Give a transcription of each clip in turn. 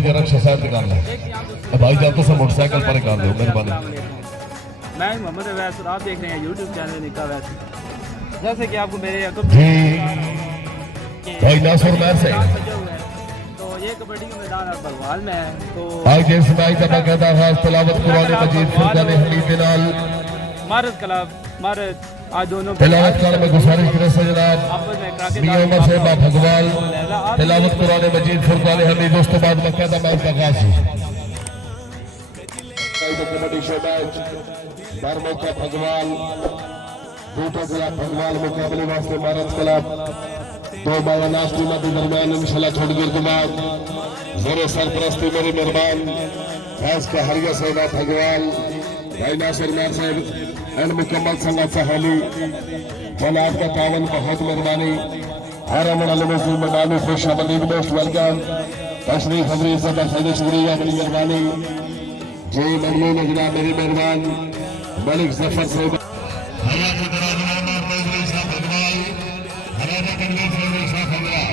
थोड़ी देर रक्षा साइड निकाल लें भाई जान तो सब मोटरसाइकिल पर निकाल लो मेहरबानी। मैं मोहम्मद अवैस और आप देख रहे हैं यूट्यूब चैनल निका अवैस। जैसे कि आपको मेरे जी भाई नासिर मैर से तो ये कबड्डी का मैदान बगवाल में है। तो आज जिस मैच का बाकायदा खास तिलावत कुरान मजीद फुरकान हमीद नाल मारत कलाब मारत आज दोनों तिलावत करने में गुजारिश करे से जनाब आपस में क्राके मियां उमर साहब भगवाल तिलावत कुरान मजीद फुरकान हमीद उस तो बाद बाकायदा मैच का आगाज है। कबड्डी शो मैच बरमो का भगवाल बूटो का भगवाल मुकाबले वास्ते मारत क्लब दो बाबा लास्ट टीम के दरमियान इंशाल्लाह थोड़ी देर के बाद जोरे सरपरस्ती मेरी मेहरबान खास का हरिया सैदा भगवाल भाई नासिर मैर साहब एंड मुकम्मल संगत सहाली जनाब का तावन बहुत मेहरबानी हर अमन अलमसी मैदान में खुश आमदीद मोस्ट वेलकम तशरीफ हजरी इज्जत खैर शुक्रिया बड़ी मेहरबानी जी ममनून जनाब मेरी मेहरबान मलिक जफर साहब हरिया के दरमियान में मौजूद शाह भगवाल हरियाणा के लिए शाह भगवाल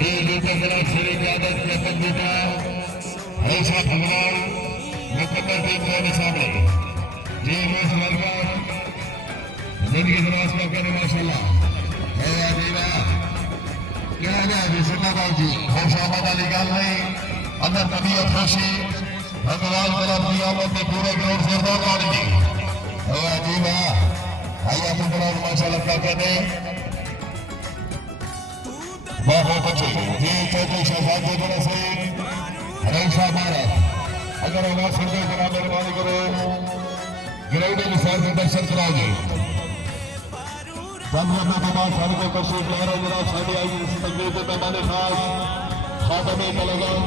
ये लोगों के लिए श्री आदत के पंडिता हरिशा भगवाल मुकम्मल टीम के सामने जी मोस्ट वेलकम जिंदगी दराज का करने माशाल्लाह है दीवा क्या है जी सुन्नत जी खुशामद अली गल नहीं अंदर तबीयत खुशी भगवान कलम कियामत में पूरे ग्राउंड से दौड़ मारेगी है दीवा आया मुकम्मल माशाल्लाह क्या कहते बहुत अच्छे जी चौधरी शहजाद की तरफ से हरीशा मारा अगर आवाज सुन के जरा मेहरबानी करो ग्राउंड में साथ में दर्शन कराओगे पंद्रह मिनट के बाद सारे को तशरीफ ला रहे जनाब सामने आई इस तकरीर के मेहमान खास खातमे कलगम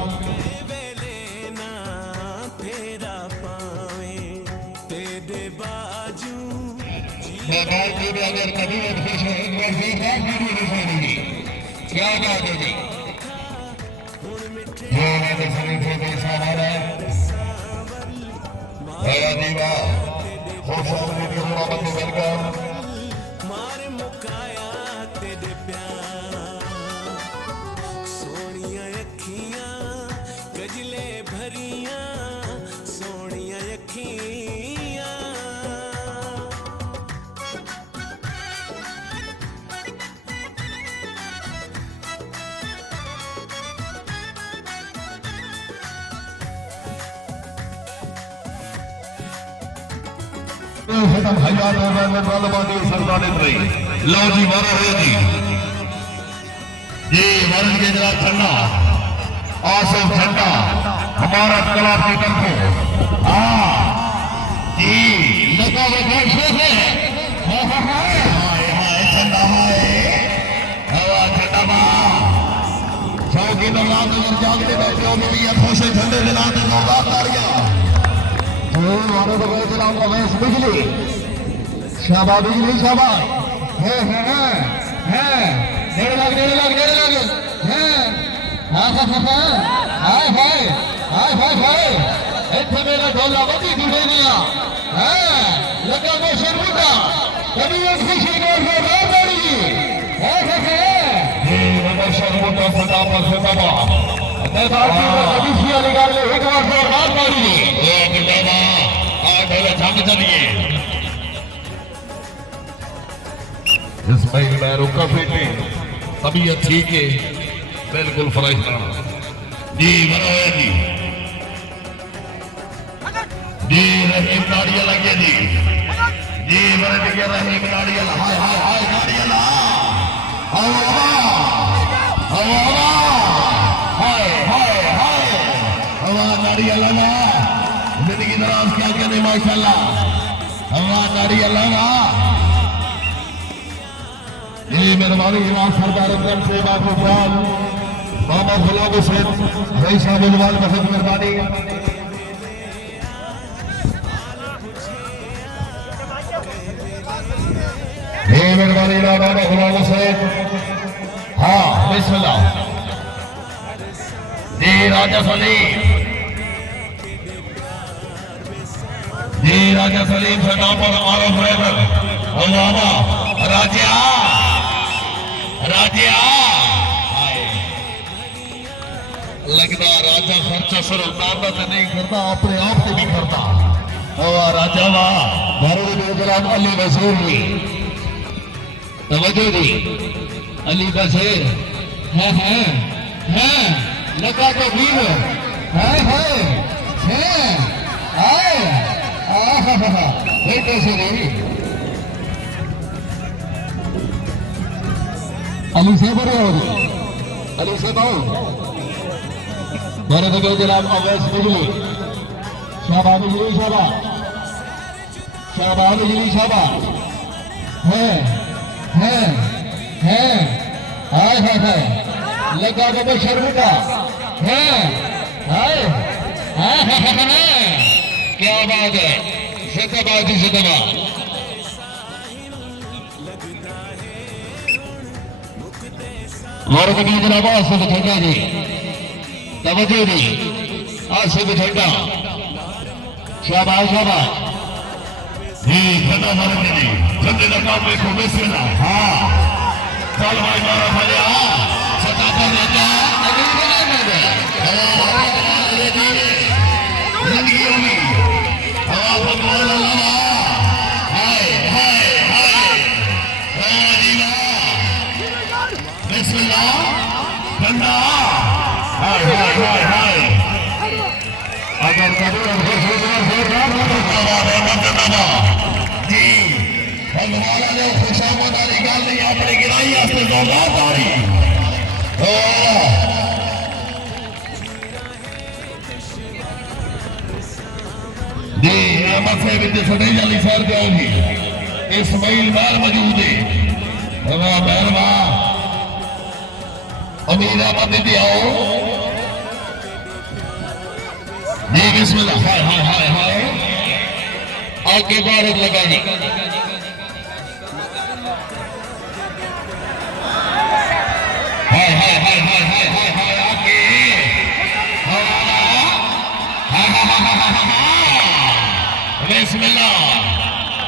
मैदान में अगर कभी खुश है क्या बात है जी ये मेरे शरीफ से सवाल है मेरा दीवा खुश आमदीद के मुराद में वेलकम मारे मुकाया तेरे प्यार सोनिया अखियां गजले भरियां सोनिया अखियां लो जी मारो है जी ये वर्ष के जनाब ठंडा आसफ ठंडा हमारा कलाब की तरफ जी लगा हुआ है ठंडा हवा ठंडा शौकी नवाब जागते बैठे हो भी खुश ठंडे दिला के जोरदार तालियां मारो तो गए चलाओ का वैस बिजली शाबा बिजली शाबा है डेढ़ लाख है हाय इतने मेरा ढोला बड़ी जुड़े दिया है लगा को शर्मुटा कभी एक खुशी को रात पड़ी है ये लगा शर्मुटा सदा पर से बाबा मैं बाकी में कभी सिया निकाल ले एक बार से रात पड़ी एक लेना आठ वाले थम चलिए इसमें मैं रुका बेटे तबीयत ठीक है बिल्कुल फराइश जी मनोहर जी रहीम नारियल लगे जी बड़े लगे रहीम नारियल हाय नारियल हवा नारियल जिंदगी दराज क्या कहते माशाल्लाह हवा नारियल ये मेहरबानी इमाम सरदार अकरम से बाबू खान बाबा गुलाम हुसैन भाई साहब इकबाल बहुत मेहरबानी ये मेहरबानी बाबा गुलाम हुसैन हाँ बिस्मिल्लाह जी राजा सलीम से नाम पर आरोप ड्राइवर राजा लगता राजा खर्चा सिर्फ दादा से नहीं करता, अपने आप से भी करता। वाह राजा वाह। भारत जनाब अली बशीर जी, तवज्जो जी, अली बशीर है लगा तो वीर है कैसे रे अली से बड़े हो अली से बहु भारत के जनाब अवैस बिजली शाबाश बिजली शाबाश शाबाश बिजली शाबाश है हाय लगा बाबा शर्मिका है हाय क्या बात है जिंदाबाद जिंदाबाद। भारत के जनाब आसिफ ठंडा जी, तवज्जो जी, आसिफ ठंडा शाबाश शाबाश जी। ठंडा भारत जी ठंडे का काम देखो बिस्मिल्लाह। हाँ चल भाई मारा भले सटा पर राजा जिंदगी होगी हवा भगवान हाय बिस्मिल्लाह ठंडा हाय अगर जी भगवान ने खुशामद वाली गल नहीं अपनी गिराई अपने जोरदार तारी जी। मसे विच सदैव अली सैर जाओगी इस्माइल मार मौजूद है। वाह मेहरबान अमीर अहमद दीदी आओ जी बिस्मिल्लाह। हाय आगे भारत लगा जी हाय आगे बिस्मिल्लाह।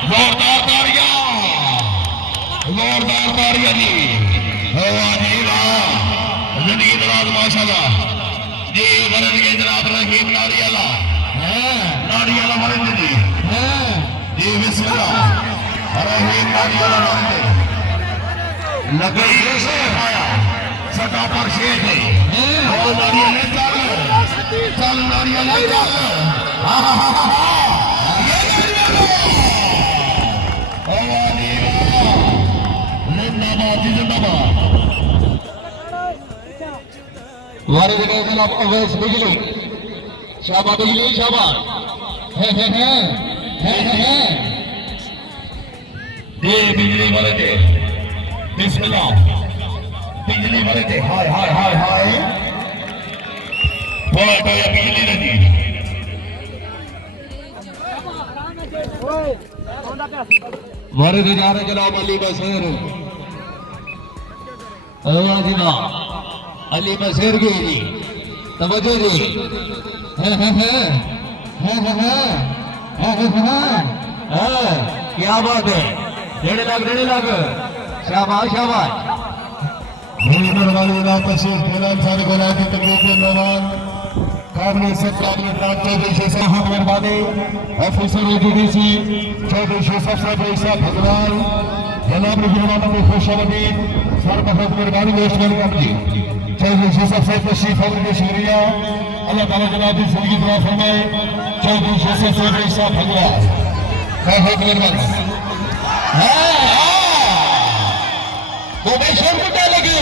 जोरदार ताड़ियां जी वाह जी वाह। जिंदगी दराज माशाल्लाह जी। मरद के जनाब रहीम नारियाला मरद जी बिस्मिल्लाह रहीम नारियाला मरद लकड़ी से आया सटा पर शेख है और नारियल चल नारियल जिंदाबाद। वारिद के जनाब अवैस बिजली शाबाश बिजली शाबाश है ये बिजली वाले थे बिस्मिल्लाह बिजली वाले थे हाय बहुत है बिजली नदी वारिद जा रहे जनाब अली बशीर अली बशीर की जी तवज्जो जी क्या बात है। 1.5 लाख शाबाश तशरीफ फिलहाल सारे गोला की तकलीफ के मेहमान काबिल सब काबिल चौधरी से मेहरबानी ऑफिसर एडीडीसी चौधरी यूसुफ साहब ईसा भगवान जनाब मेहमानों में खुशामदीद सर बहुत मेहरबानी वेस्ट वेलकम जी चौधरी यूसुफ साहब तशरीफ के शुक्रिया। अल्लाह ताला जनाब की जिंदगी दुआ फरमाए। चौधरी यूसुफ साहब ईसा भगवान बहुत मेहरबानी। तो बेशर बुढ़ा लगी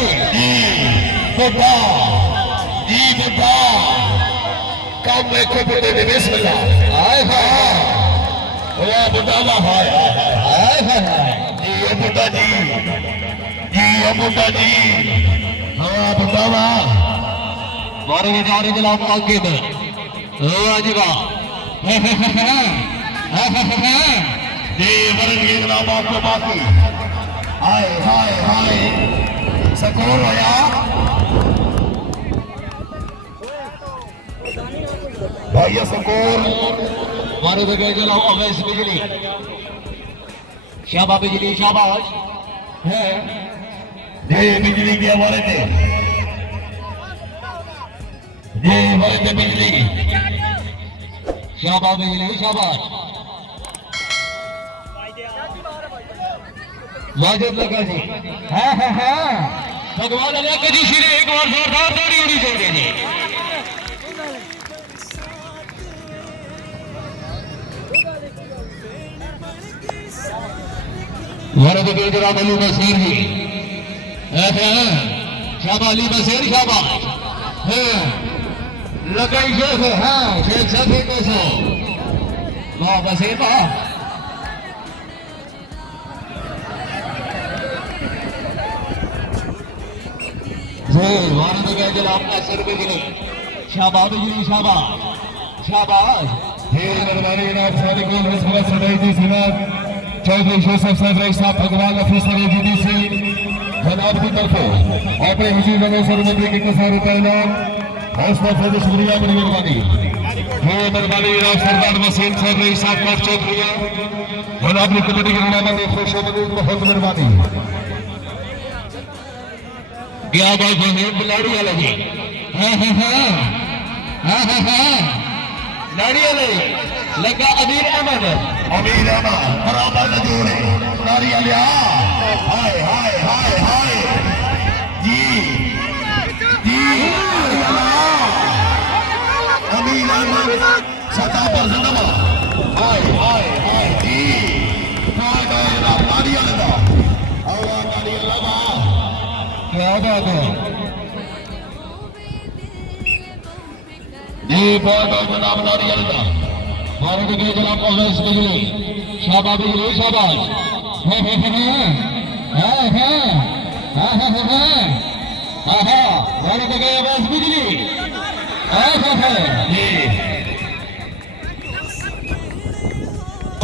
बुढ़ा जी बुढ़ा काम में को बुढ़े ने बिस्मिल्लाह आए वाह बुढ़ा हाय जी ये बुढ़ा जी हाँ बुढ़ा वाह मारे जा रहे जनाब आगे में जी वाह जी मरद के जनाब आपको बाकी हाय सकून होया भाई सकून मारे बगैर जनाब अवैस बिजली शाबाश बिजली शाबाश है जी बिजली के हमारे थे ये वरद बिजली शाबाश बिजली शाबाश वाजिब लगा जी हाँ भगवान अल्लाह का जी सिरे एक बार जोरदार ताड़ी होनी चाहिए जी वरद के जनाब अली बशीर जी शाबाश अली बशीर शाबाश लगाई शेख हाँ शेख सफी को सो वाह बशीर वाह वारद के जनाब का सिर बिजली शाबाश बिजली शाबाश शाबाश हे मेहरबानी जनाब सादिकुल हस्बा सदैती सिनाब चौधरी यूसुफ साहब रईस साहब भगवान अफसर जीडी से जनाब की तरफ अपने हुजूर नबी सरमदी के कसार तैनात हौसला से शुक्रिया बड़ी मेहरबानी हे मेहरबानी जनाब सरदार वसीम साहब रईस साहब का चौधरी जनाब की कमेटी के नुमाइंदे खुशबदी बहुत मेहरबानी क्या भाई फजील लाड़ी वाला जी हाँ लाड़ी वाला जी लगा अमीर अहमद बराबर न जोड़े लाड़ी वाले हाय हाय हाय हाय जी जी अमीर अहमद सता पर जिंदा हाय हाय हाय जी लाड़ी वाले दा लाड़ी वाला क्या बात है जी बहुत जनाब नारियल का भारत के जनाब कांग्रेस बिजली शाबाश बिजली शाबाश भारत के कांग्रेस बिजली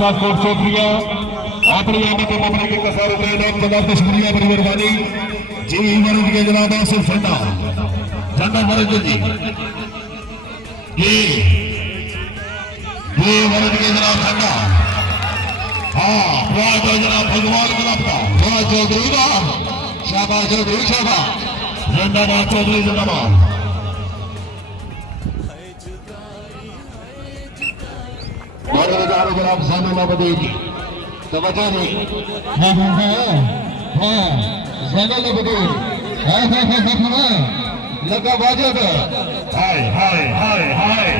चौधरी अपनी आमद मामले के कसार जनाब का शुक्रिया बड़ी मेहरबानी जी मरीज के जनाब आसिफ झंडा झंडा मरीज जी ये मरीज के जनाब झंडा हाँ जनाब भगवान गुलाबा वाह चौधरी वाह शाबाश चौधरी शाबाश जिंदाबाद चौधरी जिंदाबाद जनाब सामने नबदी जी तवज्जो जी हाँ ज़ैनल अब्दुल लगा वाजिब हाय हाय हाय हाय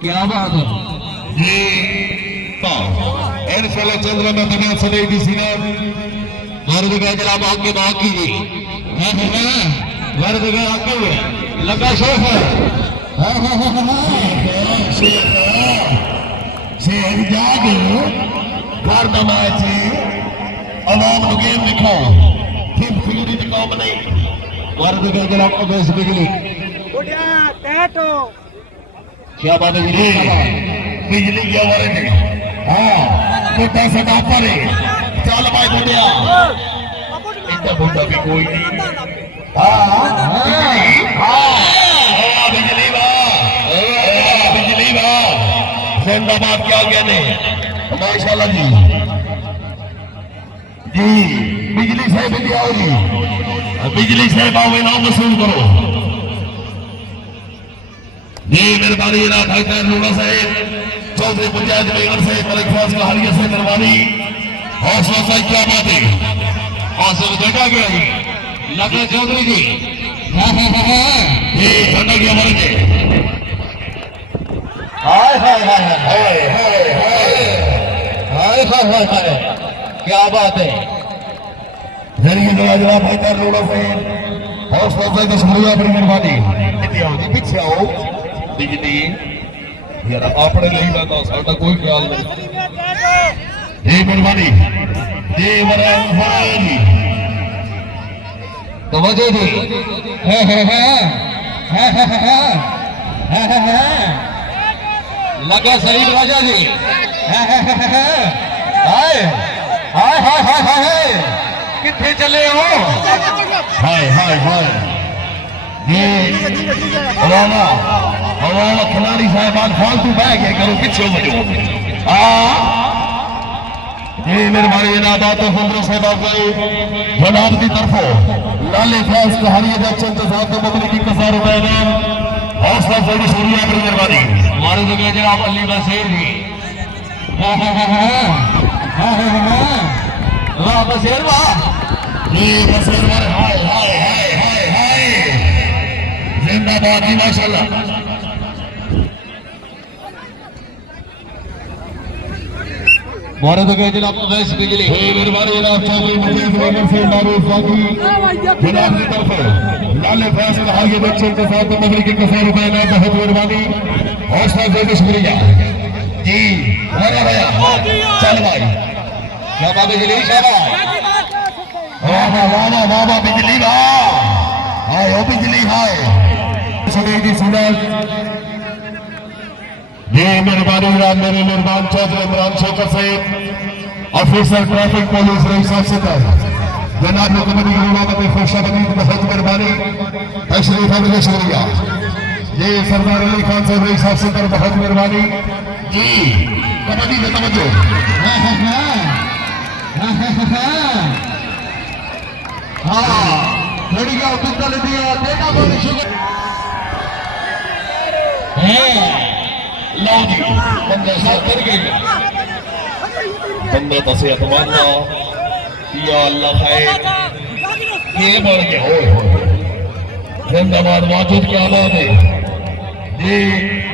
क्या बात है जी इंशाल्लाह चंद्रमा में दुनिया सदैव की सीना वर्द का जनाब आगे बाकी जी वर्द का आगे लगा शेख है शेख जागो घर का मैच है अवाम को गेम दिखाओ फिर फिल्म दिखाओ नहीं वर्द के जनाब को बेस बिजली क्या बात है बिजली क्या वर्द है हाँ छोटा सा पर है चल भाई बुढ़िया इतना बुढ़ा भी कोई नहीं बिजली वाह जिंदाबाद क्या गया ने माशाल्लाह जी जी बिजली साहब भी आओगी बिजली साहब आओ इनाम वसूल करो जी मेहरबानी जनाब भाई नूरा साहब चौधरी पंचायत मेयर साहब मलिक फाज का हालिया से मेहरबानी हौसला साहब क्या बात है हौसला देखा गया जी लगे चौधरी जी जी ठंडा क्या मर गए हाय हाय हाय हाय हाय हाय हाय हाय हाय क्या बात है जरिए जनाब हैदर रोड़ा से हौसला से शुक्रिया बड़ी मेहरबानी इतनी आओ जी पीछे आओ बिजली यार आपने नहीं लाता साडा कोई ख्याल नहीं जी मेहरबानी जी मरा जी तवज्जो जी लगा सईद राजा जी हाय हाय हाय हाय हाय कितने चले हो हाय हाय हाय ये हवाना हवाना खिलाड़ी साहब फालतू बह गए करो पीछे बजो ये मेहरबानी जनाब आतो फंदर साहब जनाब की तरफों लाले फैज कहानी दक्षिण के साथ मुबली की कसार रुपए इनाम हौसला अफजाई शुक्रिया बड़ी मेहरबानी हमारे जगह जनाब अली बशीर जी वाह बशीर वाह जी बशीर वाह हाय हाय हाय हाय हाय जिंदाबाद जी माशाल्लाह हमारे जगह जनाब अवैस बिजली मेहरबानी जनाब चौधरी मुजीब रहमान से मारूफ बाकी जनाब की तरफ लाले फैज कहानी दक्षिण के साथ मुबली की कसार रुपए इनाम बहुत मेहरबानी हौसला अफजाई शुक्रिया जी अरे भैया चल भाई शाबाश बिजली शाबाश वाह वाह वाह वाह बिजली वाह हाय ओ बिजली हाय सुनील जी सुनल ये मेहरबानी रात मेरे मेहरबान चौधरी इमरान शौकत साहब officer traffic police rice officer जनाब कबड्डी गुलामत खुशाबदी बहुत मेहरबानी तशरीफ हमने शुक्रिया ये सरदार अली खान साहब रईस ऑफिसर बहुत मेहरबानी जी कबड्डी में तवज्जो हाँ लड़ी का उत्तर दिया देखा बहुत शुक्रिया लो जी बंदे से कर गए बंदे तो से अतमाना या अल्लाह खैर ये बढ़ गया हो जिंदाबाद मौजूद क्या बात है जी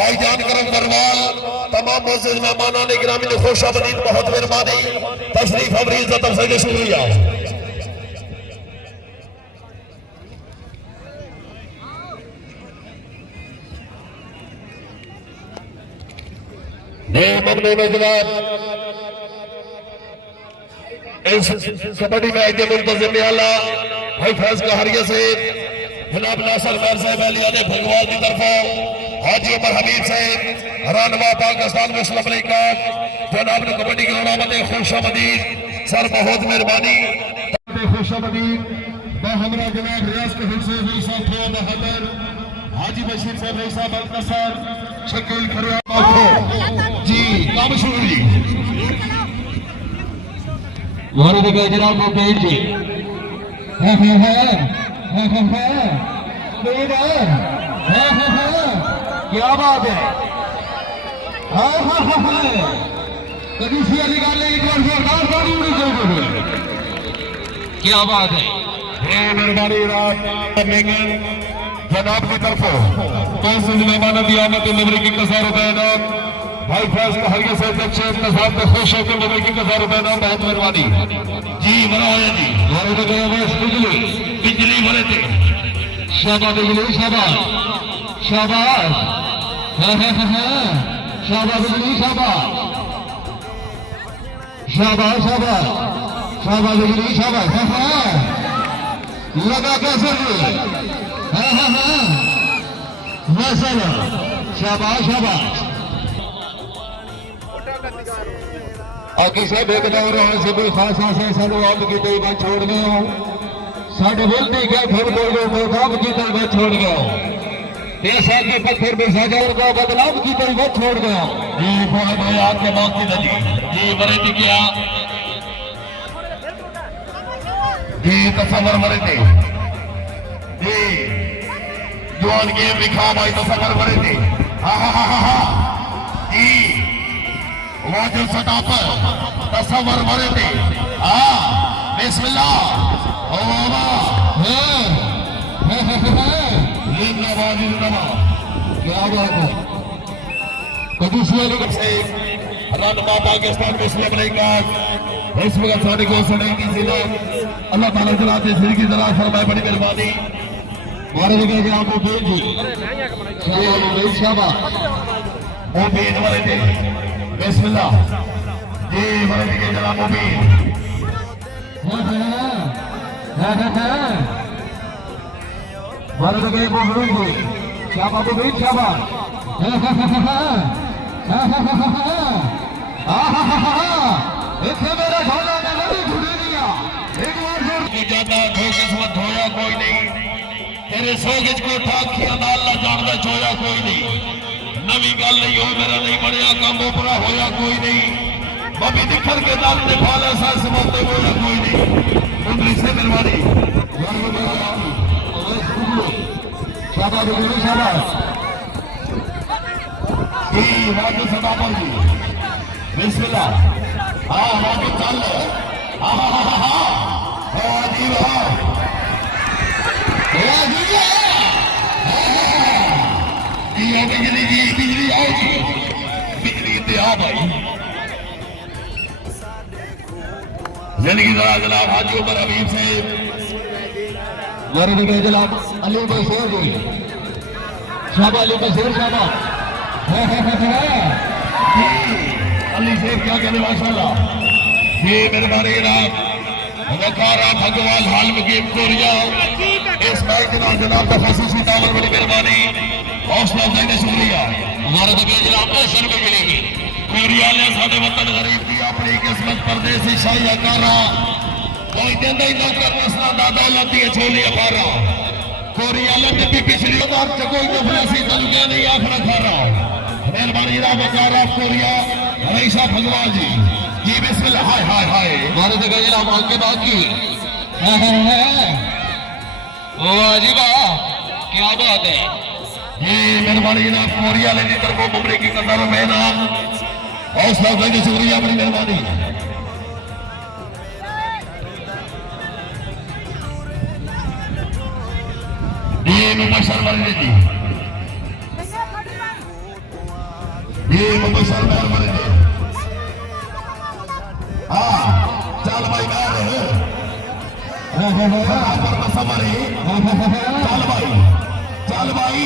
भाईजान करम करवाल तमाम मोअज़्ज़िज़ मेहमानान गिरामी ने खुशाबदीद बहुत मेहरबानी तशरीफ हमरी इज्जत अफजाई शुक्रिया मगने में जनाब इस कबड्डी मैच के मुंतजिम आला भाई फैज कहारिया से जनाब नासर मैर साहब अलियाने भगवान की तरफ हाजी उमर हबीब साहब रहनुमा पाकिस्तान मुस्लिम लीग का जनाब ने कबड्डी की रौनक खुशामदीद सर बहुत मेहरबानी खुशामदीद हमरा जनाब रियाज के हुसैन साहब बहादुर हाजी बशीर साहब साहब अलकसर शकील खरिया जी काम शुरू जी हमारे जगह जनाब मुकेश जी क्या बात है कभी से निकाले एक बार जोरदार ताली उड़ी चाहिए क्या बात है मेहरबानी जनाब की तरफ मेहमान दियामत नबरी की कसार रुपए इनाम भाई फैज का हरिया से दक्षिण के साथ खुश होकर नबरी की कसार रुपए इनाम बहुत मेहरबानी जी बनाया जी हमारे तो गए बस बिजली बिजली भरे थे शाबाश बिजली शाबाश शाबाश शाबाश बिजली शाबाश शाबाश शाबाश शाबाश बिजली शाबाश लगा कैसे माशाल्लाह शाबाश शाबाश किसी बेकदर होने से भी खास आशा साढ़े आप की कोई बात छोड़ गए हो साढ़े बोलते क्या फिर बोल रहे हो काम की तरह बात छोड़ गया हो पैसा के पत्थर में सजा को बदलाव की तरह बात छोड़ गया हो जी बोले भाई आपके मौत की नदी जी मरे थी क्या जी तस्वर मरे थे जी जवान गेम लिखा भाई तस्वर मरे थे वाजिब सटा पर तसव्वुर भरे थे बिस्मिल्लाह क्या बात है रन पाकिस्तान मुस्लिम लीग इस वक्त साढ़े को सुने की जिला अल्लाह ताला जलाते सिर की जरा फरमाए बड़ी मेहरबानी मारे लगे कि आपको भेज दी शाबाश मुबीन वाले थे बिस्मिल्लाह जी वाले लगे जनाब मुबीन मारे लगे मुबीन शाबाश मुबीन शाबाश इतने मेरा ढोला ने नहीं घुड़ी दिया एक बार जोर ज्यादा किस्मत होया कोई नहीं तेरे सोगज को ठाकिया नाल ना जानदा चोया कोई नहीं नवी गल नहीं हो मेरा नहीं बढ़िया काम ओपरा होया कोई नहीं बबी दिखर के दाल ने फाला सा समझते होया कोई नहीं मुंडली से मेहरबानी शाबाश बेगम शाबाश जी वाजिब सदा पर जी बिस्मिल्लाह वाजिब चल वाजिब बिजली जी बिजली आओ जी बिजली ते आ भाई जिंदगी जरा जनाब हाजी उमर हबीब साहब जरूरी के जनाब अली बशीर जी शाबाश अली बशीर शाबाश अली शेख क्या कहने माशाल्लाह ये मेहरबानी जनाब वकारा भगवान हाल मुकीम कोरिया इस मैच का जनाब खसूसी दामन बड़ी मेहरबानी हौसला अफजाई शुक्रिया हमारे तो जनाब 10 रुपए मिलेगी कोरिया ने साढ़े वतन गरीब की अपनी किस्मत परदेसी शाही अकारा कोई देंदा ही नौकर मसला दादा लती छोली अखारा कोरिया ने भी पिछली बार कोई नफरसी तलुके नहीं आखरा खारा मेहरबानी जनाब वकारा कोरिया रईसा भगवान जी जी बिस्मिल्लाह हाय हाय हाय हमारे तो जनाब आगे बाकी ओ अजीबा क्या बात है ये मेहरबानी जनाब कोरिया ने तरफ मुमरे की कतार में नाम हौसला अफजाई शुक्रिया अपनी मेहरबानी ये मुबशर मरने जी ये मुबशर मरने जी चल भाई मैं समरी चल भाई चल भाई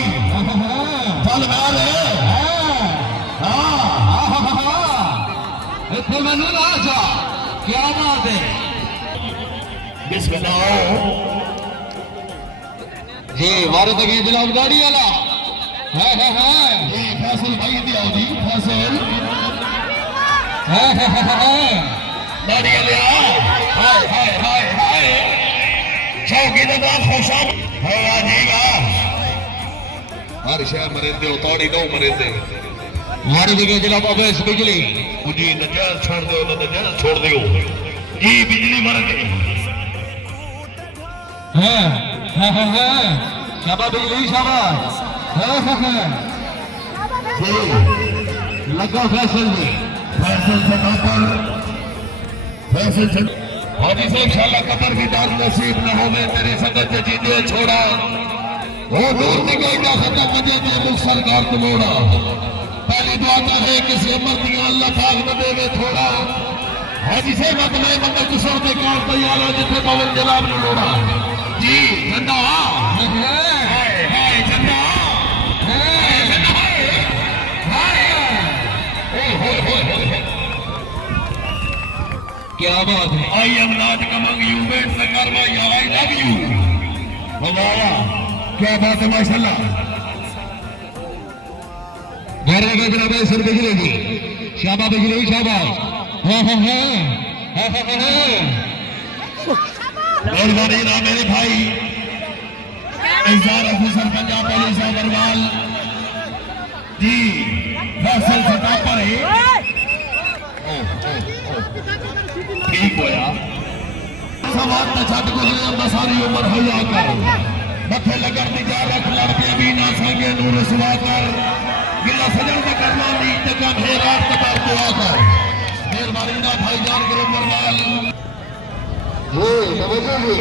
चल मैं मैनू ना जा क्या बात है बिस्मिल्लाह जी भारत की जनाब गाड़ी वाला जी फैसल भाई दिया जी फैसल गाड़ी लिया हाय हाय हाय हाय चौकी दबा खुशा है जीवा हर शहर मरेंदे उताड़ी दो मरेंदे मारे दिखे जनाब अवैस बिजली जी नजायज छोड़ दो नजायज छोड़ दो जी बिजली मर गई शाबाश बिजली शाबाश लगा फैसल जी फैसल से पर फैसल से हाजी से इंशाल्लाह कबर की दार नसीब न होवे तेरी संगत जीते छोड़ा वो दूर निकल जा सदा मजे दे मुख सरकार को मोड़ा पहली दुआ तो है किसी उम्र दिया अल्लाह पाक न देवे थोड़ा हाजी से मत मैं बंदा कुसर के कार तैयार हो जिथे पवन जनाब ने मोड़ा जी झंडा हाय हाय झंडा क्या बात है I am not coming you wait सरकार भाई आई लव यू वाह क्या बात है माशाल्लाह घर लगे जनाब सर बिजली जी शाबा बिजली शाबाश मेहरबानी ना मेरे भाई इज़हार अफसर पंजाब पुलिस अग्रवाल जी फैसल सता पर है ठीक होया सवाल न छट गुजरे सारी उम्र हया कर मथे लगन दी जा रख लड़ के भी ना संगे नूर सुवा कर गिला सजन का करना ली जगह है रात कतार को आकर मेहरबानी ना भाईजान के नंबरवाल ये समझो जी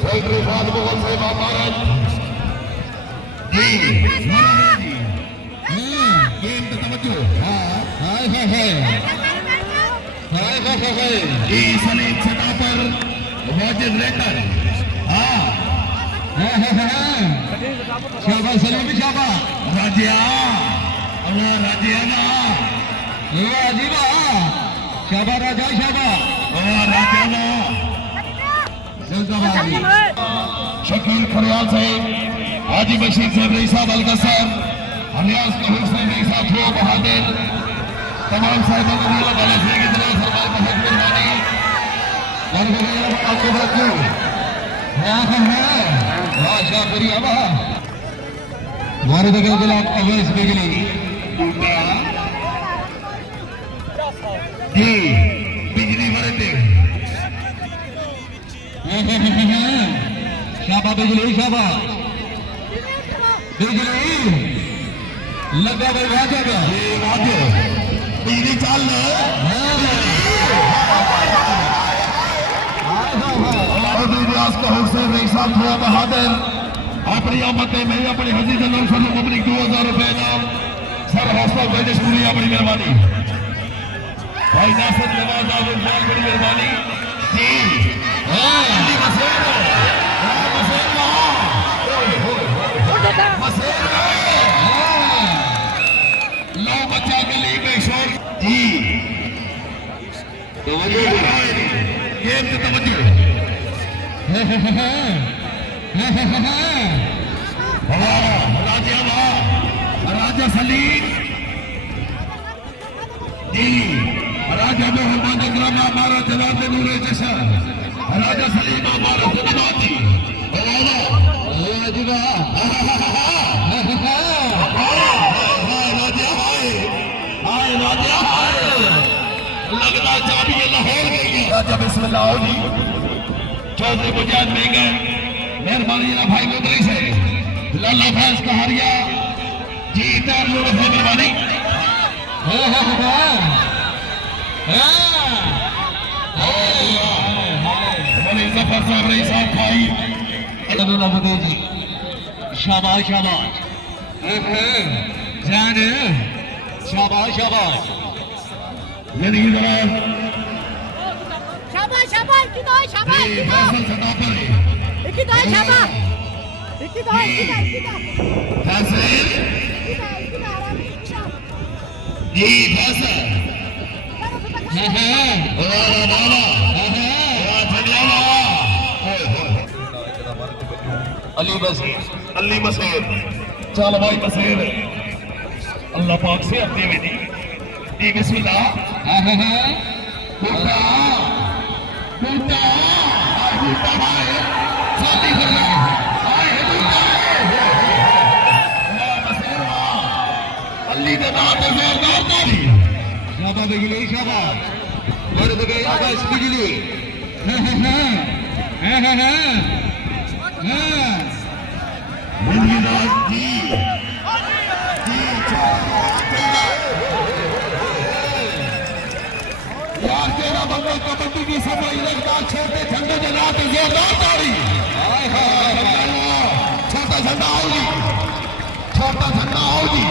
सेक्रेटरी साहब को से महाराज जी गेम पे तवज्जो हां हाय जी सलीम सदा पर वाजिब रेटर हां शाबाश सलीम शाबाश राजिया अल्लाह राजिया ना अजीबा शाबाश राजा शाबाश अल्लाह राजिया ना जल्दबाजी शकील खरियाल साहब हाजी बशीर साहब रईस साहब अलकसर हरियाज का हुसैन रईस साहब थो बहादुर तमाम साहिबों को अल्लाह ताला से की तरफ फरमाए बहुत मेहरबानी और वगैरह आपको बच्चों माशा बढ़िया बा वारिद के खिलाफ अवैस बिगली जी बिजली वरते शाबा बिजली शाबा बिजली लगा भाई राजा का ये राजो बिजली चाल का हुसैन रईस साहब थोड़ा बहादुर अपनी आमद में अपनी हजीज नौशद अपनी 2000 रुपए नाम सर हौसला बेजश पूरी अपनी मेहरबानी भाई नासिर नवाज आजम बहुत बड़ी मेहरबानी जी अली मसेर लो बच्चा के लिए में शोर जी गेम से तवज्जो राजा सलीम जी राजा मोहम्मद अकरम हमारा जनाब नूरे जशन राजा सलीम हमारा खुदाबाजी लगता चाबी लाहौर गई राजा बिस्मिल्लाह जी चौधरी मुजाहिद मेंगर मेहरबानी ना भाई मुदरी से लाला फैज कहारिया जी तार लोग से मेहरबानी बड़ी जफर साहब रईस साहब भाई जी शाबाश शाबाश जान शाबाश शाबाश मेरी जनाब शाबाश शाबाश किधर शाबाश किधर फैसल सदा पर किधर शाबाश किधर फैसल जी फैसल वाला वाला अली बसीर अली मसूद चल भाई मसूद अल्लाह पाक से अपने में दी बिस्मिल्लाह बूटा बूटा बूटा है शादी कर रहा है बूटा अली के नाम पे जोरदार ताली शाबा बिजली शाबा वर्द गई आकाश बिजली जी यार तेरा बंगल कबड्डी की सफाई लगातार छोटे झंडे के नाते जोरदार ताड़ी छोटा झंडा होगी छोटा झंडा होगी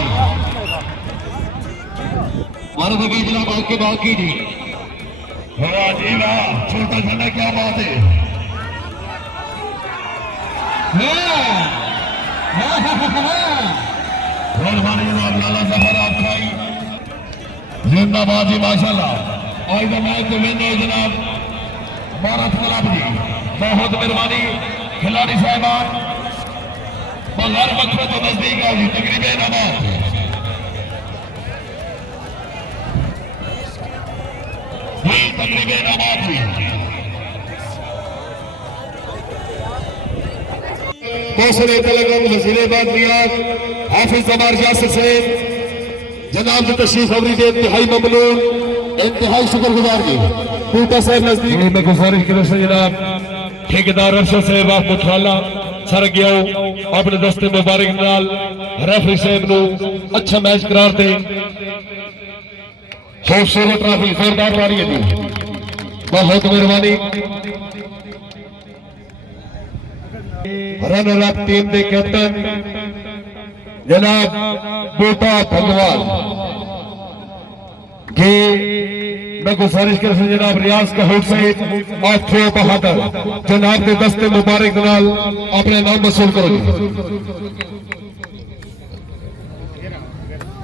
वर्द गई जनाब आपके बाकी जी वाह जी वाह छोटा झंडा क्या बात है मेहरबानी जनाब लाला जफर आप खाई जिंदाबाद जी माशाल्लाह आज द मैच को विन जनाब भारत क्लब जी बहुत मेहरबानी खिलाड़ी साहबान बगैर वक्त तो नजदीक आओ जी तकरीबन आबाद जी तकरीबन आबाद जी मौसम तलगम वज़ीर-ए-आज़म रियाद हाफिज जमार यासिर सैयद जनाब की तशरीफ अवरी के इंतहाई ममनून इंतहाई शुक्रगुजार जी बूटा साहब नजदीक मैं गुजारिश कर जनाब ठेकेदार अरशद साहब आप मुठाला सर गया अपने दस्ते मुबारक नाल रेफरी साहब नु अच्छा मैच करार दे खूबसूरत ट्रॉफी जोरदार ताड़ी है जी बहुत मेहरबानी रनर अप टीम के कैप्टन जनाब बूटा भगवान जी मैं गुजारिश कर जनाब रियाज कहोट साहिब और थ्रो बहादुर जनाब के दस्ते मुबारक नाल अपने नाम वसूल करोगे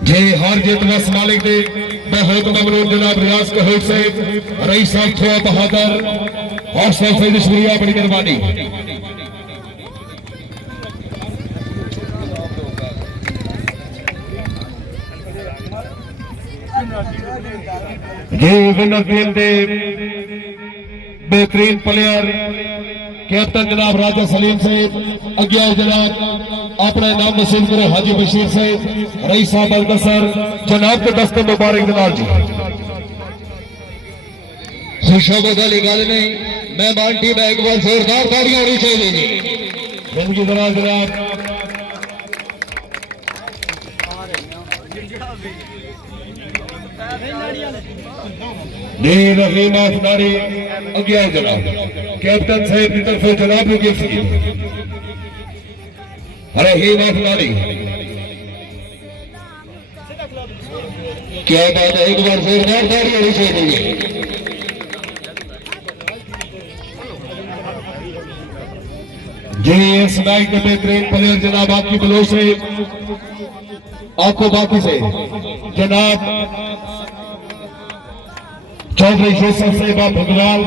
जे हार जीत बस मालिक दे बहुत ममनून जनाब रियाज कहोट साहिब रईस साहब थ्रो बहादुर और साहब शुक्रिया बड़ी मेहरबानी ये विनर टीम के बेहतरीन प्लेयर कैप्टन जनाब राजा सलीम साहब अग्या जनाब अपने नाम वसूल करो हाजी बशीर साहब रईस साहब अलकसर जनाब के दस्ते मुबारक जनाब जी खुशखबरी वाली गल नहीं मेहमान टीम एक बार जोरदार तालियां होनी चाहिए जी जिंदगी दराज जनाब रहीम अफनारी अग्या जनाब कैप्टन साहब की तरफ जनाब को गिफ्ट की रहीम अफनारी क्या बात है एक बार जोरदार ताली होनी चाहिए जी इस मैच के बेहतरीन प्लेयर जनाब आपकी बलोच से आपको बाकी से जनाब चौधरी यूसुफ साहिबा भगवाल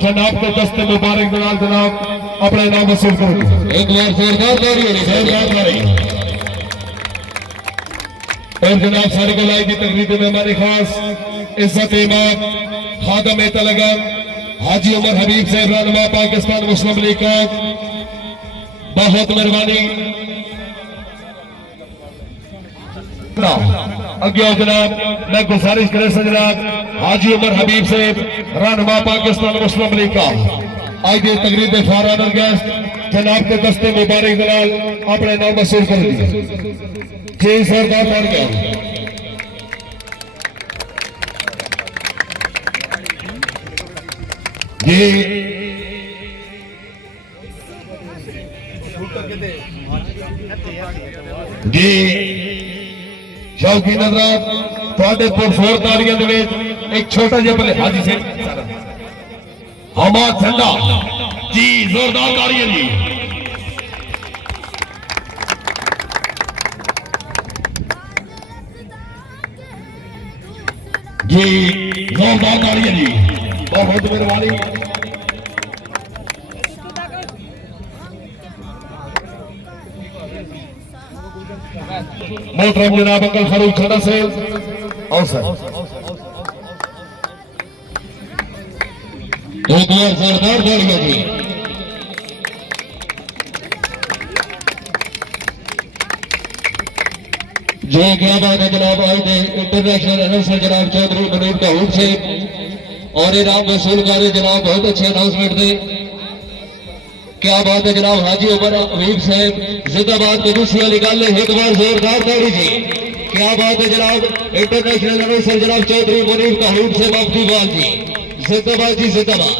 जनाब के दस्ते मुबारक दलाल जनाब अपने नाम वसूल करो एक बार जोरदार ताली होनी चाहिए और जनाब सारे को लाई की तकरीब में हमारी खास इज्जत इमाम खादम तलगम हाजी उमर हबीब साहब रहनुमा पाकिस्तान मुस्लिम लीग का बहुत मेहरबानी अग्या जनाब मैं गुजारिश करे जनाब हाजी उमर हबीब साहब रहनुमा पाकिस्तान मुस्लिम लीग का आज ये तकरीब फॉरनर गेस्ट जनाब के दस्ते मुबारक दलाल अपने नाम वसूल कर दिए जी सरदार पड़ गया जी शौकीन हजरात थोड़े पुरफोर तालियां दे एक छोटा जिहा भले हाजी से हमा ठंडा जी जोरदार तालियां जी जी जोरदार तालियां जी बहुत मेहरबानी मोहतरम जनाब अंकल फारूक खाना से और सर एक बार जोरदार तालियां जी जो क्या बात है जनाब आज इंटरनेशनल अनाउंसर जनाब चौधरी मुनीर कहोट से और इनाम वसूल कर जनाब बहुत अच्छे अनाउंसमेंट थे क्या बात है जनाब हाजी उमर हबीब साहब जिंदाबाद की दूसरी वाली गल एक बार जोरदार ताली जी क्या बात है जनाब इंटरनेशनल अनाउंसर जनाब चौधरी मुनीर कहोट से मफ्तीवाल जी जिंदाबाद जी जिंदाबाद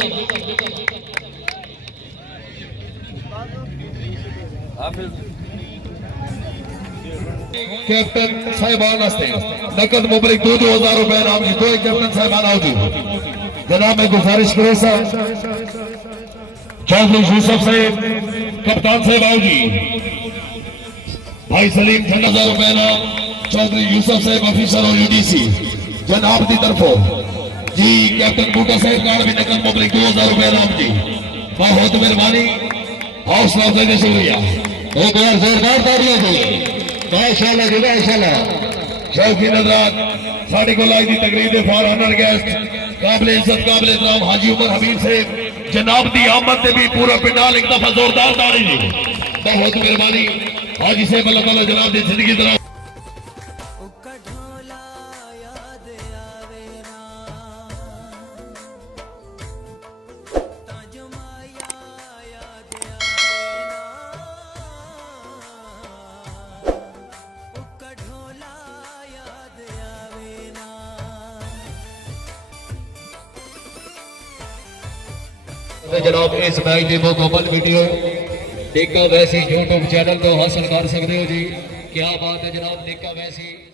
कैप्टन साहिबान नकद मुबलिक 2,000 रुपए नाम जी तो कैप्टन साहिबान आओ जी जनाब मैं गुजारिश करो चौधरी यूसुफ साहब कप्तान साहब आओ जी भाई सलीम 10,000 रुपए नाम चौधरी यूसुफ साहब ऑफिसर और यूडीसी जनाब की तरफों जी कैप्टन बूटा साहब का भी नकद मुबलिक 2,000 रुपए नाम जी बहुत मेहरबानी हौसला अफजाई शुक्रिया एक बार जोरदार तालियां जी माशाअल्लाह जी माशाअल्लाह शौकीन हजरात साड़ी को लाई दी तकरीब फॉर ऑनर गेस्ट काबिल इज्जत काबिल एहतराम हाजी उमर हबीब साहब जनाब दी आमद से भी पूरा पिंडाल एक दफा जोरदार ताड़ी जी बहुत मेहरबानी हाजी साहब अल्लाह ताला जनाब दी जिंदगी दराज ਤੇ ਜਨਾਬ ਇਸ ਮੈਚ ਦੀ ਮੁਕੰਮਲ ਵੀਡੀਓ ਨਿੱਕਾ ਵੈਸੀ YouTube ਚੈਨਲ ਤੋਂ ਹਾਸਲ ਕਰ ਸਕਦੇ ਹੋ ਜੀ। ਕੀ ਬਾਤ ਹੈ ਜਨਾਬ, ਨਿੱਕਾ ਵੈਸੀ।